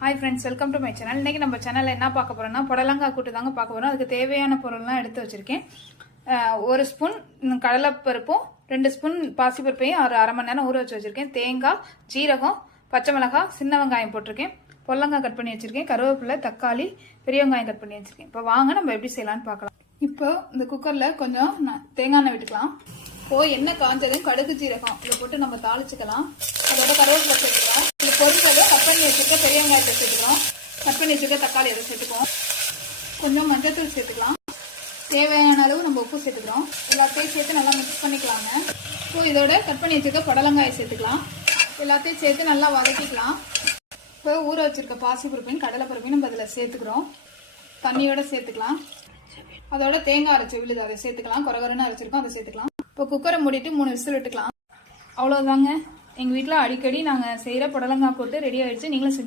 Hi friends, welcome to my channel. இன்றைக்கி நம்ம சேனலில் என்ன பார்க்க போகிறோம்னா புடலங்காய் கூட்டு தாங்க பார்க்க போகிறோம். அதுக்கு தேவையான பொருள்லாம் எடுத்து வச்சுருக்கேன். 1 ஸ்பூன் கடலைப்பருப்பும் 2 ஸ்பூன் பாசிப்பருப்பையும் ஒரு அரை மணி நேரம் ஊற வச்சு வச்சுருக்கேன். தேங்காய், ஜீரகம், பச்சை மிளகாய், சின்ன வெங்காயம் போட்டிருக்கேன். புடலங்காய் கட் பண்ணி வச்சுருக்கேன். கருவேப்பிலை, தக்காளி, பெரிய வெங்காயம் கட் பண்ணி வச்சுருக்கேன். இப்போ வாங்க நம்ம எப்படி செய்யலான்னு பார்க்கலாம். இப்போ இந்த குக்கரில் கொஞ்சம் தேங்காய் எண்ணெய் விட்டுக்கலாம். எண்ணெய் காஞ்சதும் கடுகு, ஜீரகம் இதை போட்டு நம்ம தாளிச்சுக்கலாம். அதோட கருவேப்பிலை சேர்த்துக்கலாம். இது பொரிஞ்சதை கட் பண்ணி வச்சுருக்க பெரிய வெங்காயத்தை சேர்த்துக்கலாம். கட் பண்ணி வச்சுருக்க தக்காளி அதை சேர்த்துக்குவோம். கொஞ்சம் மஞ்சத்தூள் சேர்த்துக்கலாம். தேவையான அளவு நம்ம உப்பு சேர்த்துக்கிறோம். எல்லாத்தையும் சேர்த்து நல்லா மிக்ஸ் பண்ணிக்கலாங்க. இதோட கட் பண்ணி வச்சுருக்க புடலங்காயை சேர்த்துக்கலாம். எல்லாத்தையும் சேர்த்து நல்லா வதக்கிக்கலாம். இப்போ ஊற வச்சுருக்க பாசிப்பருப்பையும் கடலைப்பருப்பையும் நம்ம அதில் சேர்த்துக்கிறோம். தண்ணியோட சேர்த்துக்கலாம். அதோட தேங்காய் அரைச்சி விழுது அதை சேர்த்துக்கலாம். குறகுறன்னு அரைச்சிருக்கோம், அதை சேர்த்துக்கலாம். இப்போ குக்கரை மூடிட்டு 3 விசில் விட்டுக்கலாம். அவ்வளோதாங்க. எங்கள் வீட்டில் அடிக்கடி நாங்கள் செய்கிற புடலங்காய் கூட்டு ரெடி ஆகிடுச்சு. நீங்களும் செஞ்சு